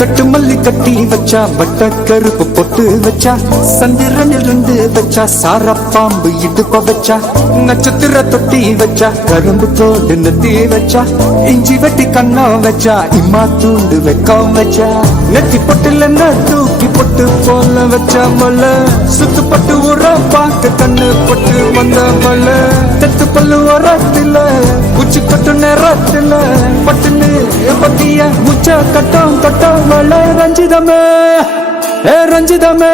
கட்டு மல்லி கட்டி வச்சா வட்ட கருப்பு பொட்டு வச்சா சந்திரனில் இருந்து வச்சா சார பாம்பு இடுப்ப வச்சா நட்சத்திர தொட்டி வச்சா கரும்பு தோடு நெத்தி வச்சா இஞ்சி வெட்டி கண்ணா வச்சா இம்மா தூண்டு வெக்கம் வச்சா நெத்தி பொட்டுல தூக்கி பொட்டு போல வச்சா மல சுத்து பட்டு உர பார்க்க கண்ணு பொட்டு வந்த மல தெத்து பல்லு உரத்துல உச்சி கொட்டு நேரத்துல பட்டுன்னு பட்டிய முச்ச கட்டம் கட்டம் மல ரஞ்சிதமே ரஞ்சிதமே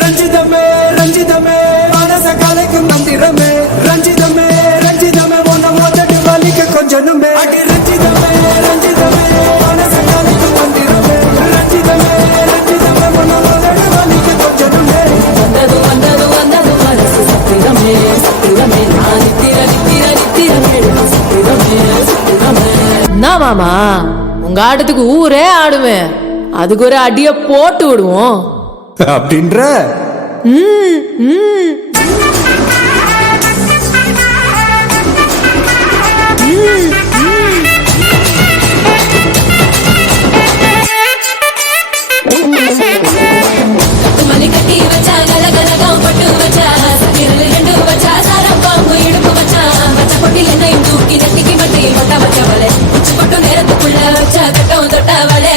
ரஞ்சிதமே ரஞ்சிதமே மனச கலைக்கும் மந்திரமே ரஞ்சிதமே ரஞ்சிதமே உன்ன மோதட்டு வலிக்க கொஞ்சனுமே அடி ரஞ்சிதமே ரஞ்சிதமே மனச கலைக்கும் மந்திரமே ரஞ்சிதமே ரஞ்சிதமே உன்ன மோதட்டு வலிக்க கொஞ்சனுமே வந்தது வந்தது வந்தது மனசு சத்திரமே சத்திரமே நான் நித்திர நித்திர நித்திரமே சத்திரமே சத்திரமே என்ன மாமா உங்க ஆட்டத்துக்கு ஊரே ஆடுவேன் அதுக்கு ஒரு அடிய போட்டு விடுவோம் அப்படின்ற மணி கட்டி வச்சா கலகலகம் பட்டு வச்சா சத்திரல் ரெண்டு வச்சா சாரம் பாம்பு இடுப்பு வச்சா வச்ச கொட்டி என்னையும் தூக்கி நெத்திக்கு மட்டி மொட்டை வச்சவளே உச்சி கொட்டும் நேரத்துக்குள்ள வச்சா கட்டம் தொட்டவளே